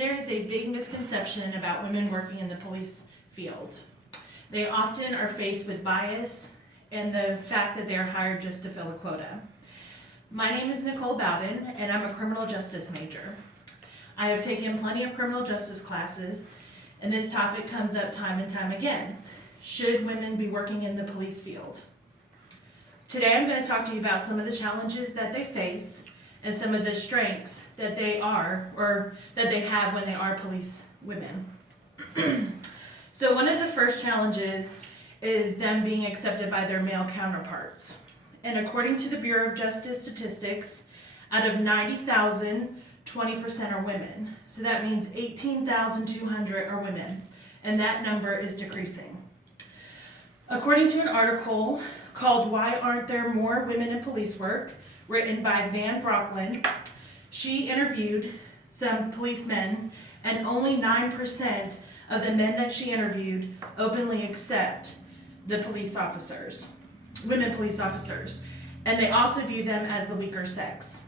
There is a big misconception about women working in the police field. They often are faced with bias and the fact that they are hired just to fill a quota. My name is Nicole Bowden, and I'm a criminal justice major. I have taken plenty of criminal justice classes, and this topic comes up time and time again. Should women be working in the police field? Today I'm going to talk to you about some of the challenges that they face and some of the strengths that they are, or that they have when they are police women. So one of the first challenges is them being accepted by their male counterparts. And according to the Bureau of Justice Statistics, out of 90,000, 20% are women. So that means 18,200 are women, and that number is decreasing. According to an article called "Why Aren't There More Women in Police Work?" written by Van Brocklin, she interviewed some policemen, and only 9% of the men that she interviewed openly accept the police officers, women police officers, and they also view them as the weaker sex.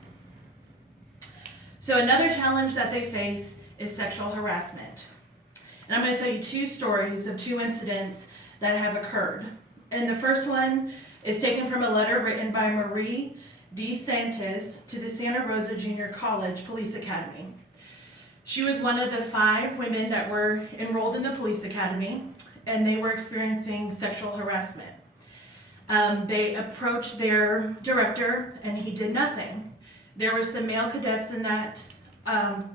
So another challenge that they face is sexual harassment. And I'm going to tell you two stories of two incidents that have occurred. And the first one is taken from a letter written by Marie DeSantis to the Santa Rosa Junior College Police Academy. She was one of the 5 women that were enrolled in the police academy, and they were experiencing sexual harassment. They approached their director, and he did nothing. There were some male cadets in that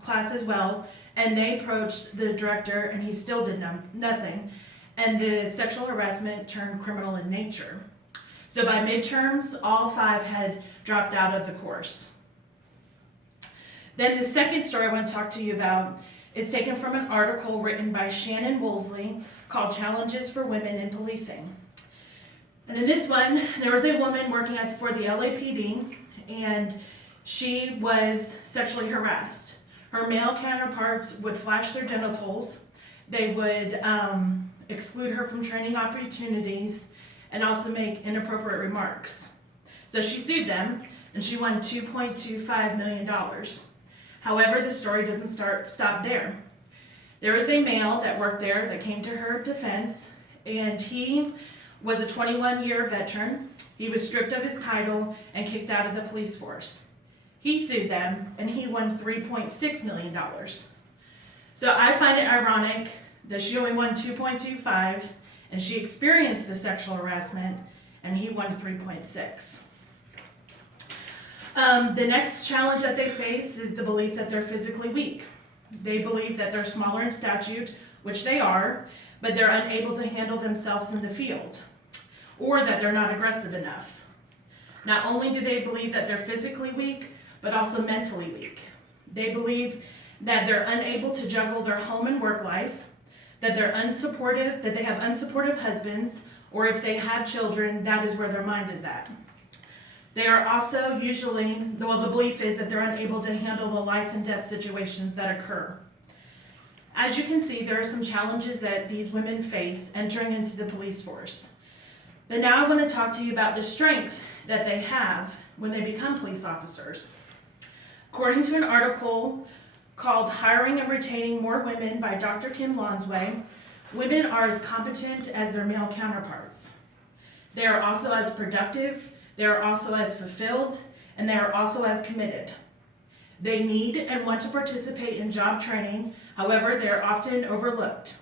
class as well, and they approached the director, and he still did nothing. And the sexual harassment turned criminal in nature. So by midterms, all 5 had dropped out of the course. Then the second story I want to talk to you about is taken from an article written by Shannon Woolsey called "Challenges for Women in Policing." And in this one, there was a woman working for the LAPD, and she was sexually harassed. Her male counterparts would flash their genitals. They would exclude her from training opportunities and also make inappropriate remarks. So she sued them, and she won $2.25 million. However, the story doesn't stop there. There was a male that worked there that came to her defense, and he was a 21-year veteran. He was stripped of his title and kicked out of the police force. He sued them, and he won $3.6 million. So I find it ironic that she only won 2.25, and she experienced the sexual harassment, and he won 3.6. The next challenge that they face is the belief that they're physically weak. They believe that they're smaller in stature, which they are, but they're unable to handle themselves in the field, or that they're not aggressive enough. Not only do they believe that they're physically weak, but also mentally weak. They believe that they're unable to juggle their home and work life, that they're unsupportive, that they have unsupportive husbands, or if they have children, that is where their mind is at. They are also usually, well, the belief is that they're unable to handle the life and death situations that occur. As you can see, there are some challenges that these women face entering into the police force. But now I want to talk to you about the strengths that they have when they become police officers. According to an article called "Hiring and Retaining More Women" by Dr. Kim Lonsway, women are as competent as their male counterparts. They are also as productive, they are also as fulfilled, and they are also as committed. They need and want to participate in job training, however, they are often overlooked.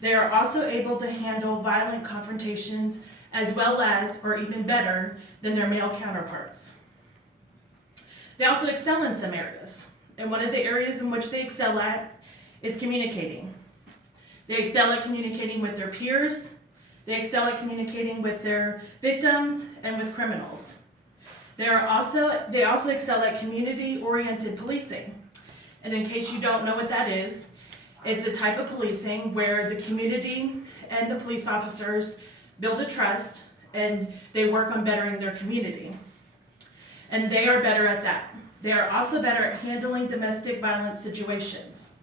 They are also able to handle violent confrontations as well as, or even better, than their male counterparts. They also excel in some areas. And one of the areas in which they excel at is communicating. They excel at communicating with their peers. They excel at communicating with their victims and with criminals. They also excel at community-oriented policing. And in case you don't know what that is, it's a type of policing where the community and the police officers build a trust and they work on bettering their community. And they are better at that. They are also better at handling domestic violence situations.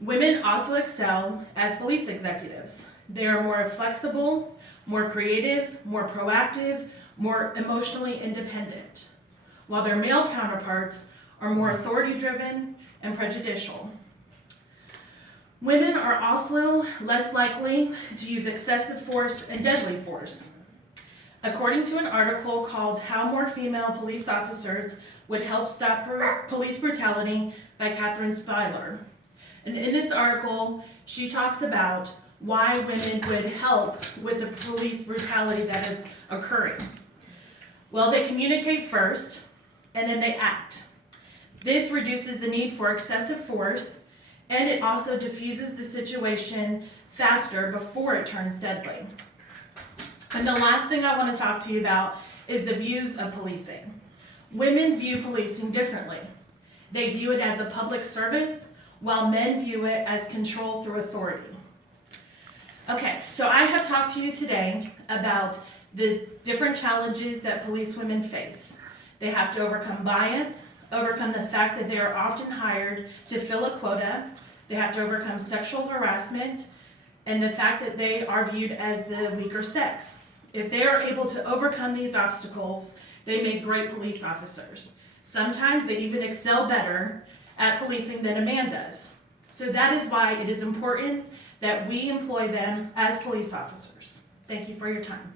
Women also excel as police executives. They are more flexible, more creative, more proactive, more emotionally independent, while their male counterparts are more authority-driven and prejudicial. Women are also less likely to use excessive force and deadly force. According to an article called How More Female Police Officers Would Help Stop Police Brutality by Catherine Speiler. And in this article, she talks about why women would help with the police brutality that is occurring. Well, they communicate first, and then they act. This reduces the need for excessive force, and it also diffuses the situation faster before it turns deadly. And the last thing I want to talk to you about is the views of policing. Women view policing differently. They view it as a public service, while men view it as control through authority. Okay, so I have talked to you today about the different challenges that police women face. They have to overcome bias, overcome the fact that they are often hired to fill a quota. They have to overcome sexual harassment and the fact that they are viewed as the weaker sex. If they are able to overcome these obstacles, they make great police officers. Sometimes they even excel better at policing than a man does. So that is why it is important that we employ them as police officers. Thank you for your time.